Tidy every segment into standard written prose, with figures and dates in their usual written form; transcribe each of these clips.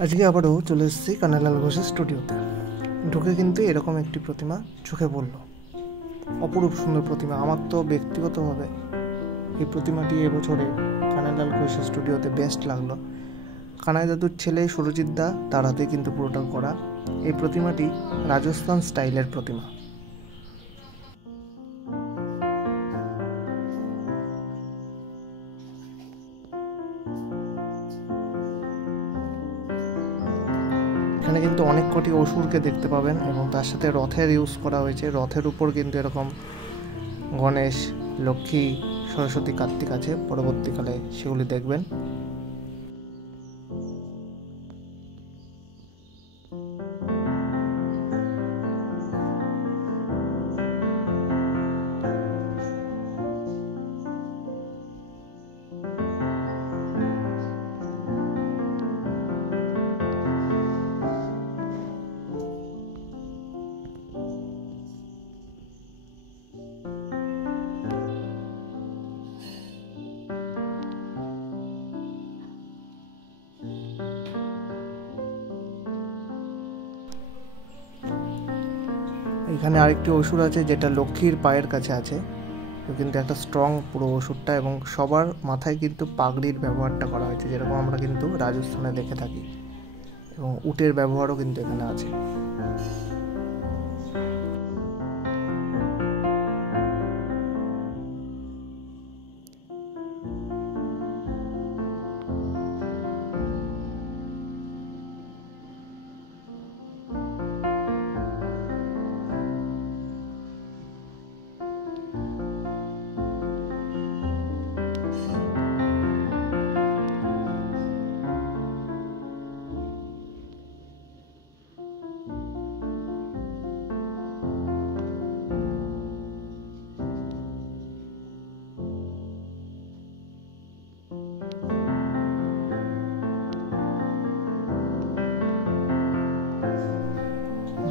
আজকে আবারও চলে এসেছি কানাইলাল ঘোষের স্টুডিওতে। ঢুকে কিন্তু এরকম একটি প্রতিমা চোখে পড়ল, অপরূপ সুন্দর প্রতিমা। আমার তো ব্যক্তিগতভাবে এই প্রতিমাটি এবছরে কানাইলাল ঘোষের স্টুডিওতে বেস্ট লাগলো। কানাই দাদুর ছেলে সুরজিৎ দা, তার হাতে কিন্তু পুরোটা করা। এই প্রতিমাটি রাজস্থান স্টাইলের প্রতিমা। এখানে কিন্তু অনেক কটি অসুরকে দেখতে পাবেন এবং তার সাথে রথের ইউজ করা হয়েছে। রথের উপর কিন্তু এরকম গণেশ, লক্ষ্মী, সরস্বতী, কার্তিক আছে। পরবর্তীকালে সেগুলি দেখবেন। এখানে আরেকটি অসুর আছে যেটা লক্ষ্মীর পায়ের কাছে আছে, কিন্তু একটা স্ট্রং পুরো অসুরটা, এবং সবার মাথায় কিন্তু পাগড়ির ব্যবহারটা করা হয়েছে, যেরকম আমরা কিন্তু রাজস্থানে দেখে থাকি, এবং উটের ব্যবহারও কিন্তু এখানে আছে।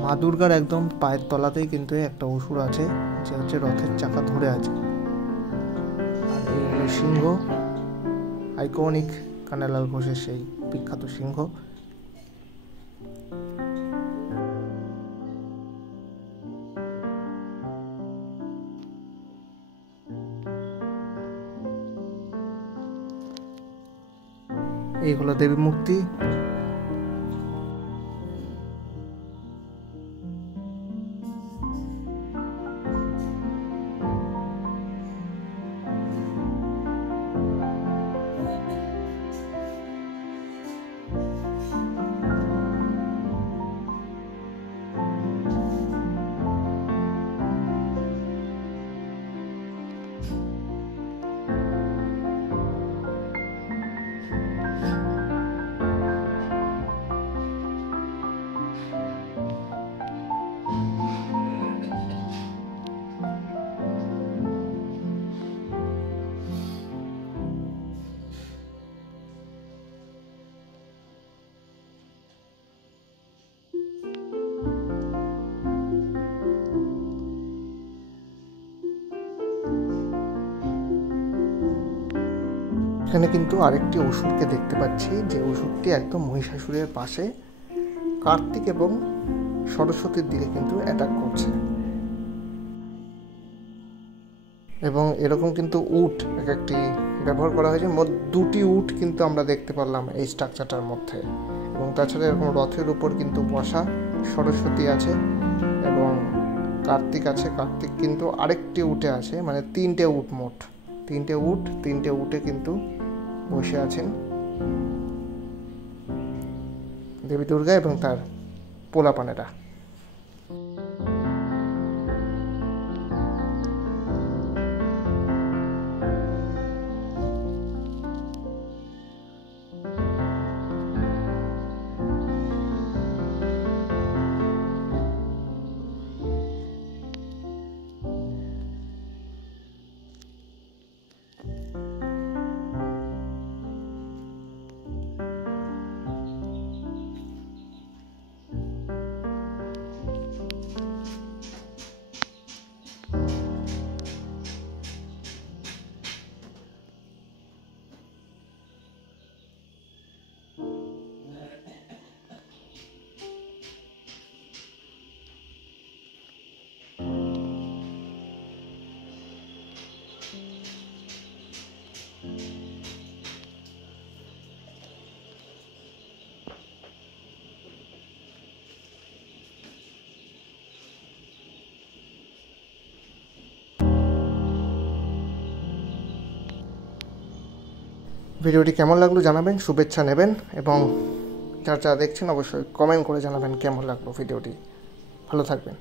মা দুর্গার একদম পায়ের তলাতেই কিন্তু একটা অসুর আছে, যে হচ্ছে রথের চাকা ধরে আছে। আর এই হলো সিংহ, আইকনিক কানাইলাল ঘোষের সেই বিখ্যাত সিংহ। এই হলো দেবী মূর্তি। এখানে কিন্তু আরেকটি অসুরকে দেখতে পাচ্ছি, যে অসুরটি একদম মহিষাসুরের পাশে কার্তিক এবং সরস্বতীর দিকে কিন্তু অ্যাটাক করছে। এবং এরকম কিন্তু উট এক একটি ব্যবহার করা হয়েছে, মোট দুটি উট কিন্তু আমরা দেখতে পারলাম এই স্ট্রাকচারটার মধ্যে। এবং তাছাড়া এরকম রথের উপর কিন্তু বসা সরস্বতী আছে এবং কার্তিক আছে। কার্তিক কিন্তু আরেকটি উটে আছে, মানে তিনটে উট, মোট তিনটে উটে কিন্তু বসে আছেন দেবী দুর্গা এবং তার পোলাপানেরা। ভিডিওটি কেমন লাগলো জানাবেন, শুভেচ্ছা নেবেন এবং যারা যারা দেখছেন অবশ্যই কমেন্ট করে জানাবেন কেমন লাগলো ভিডিওটি। ভালো থাকবেন।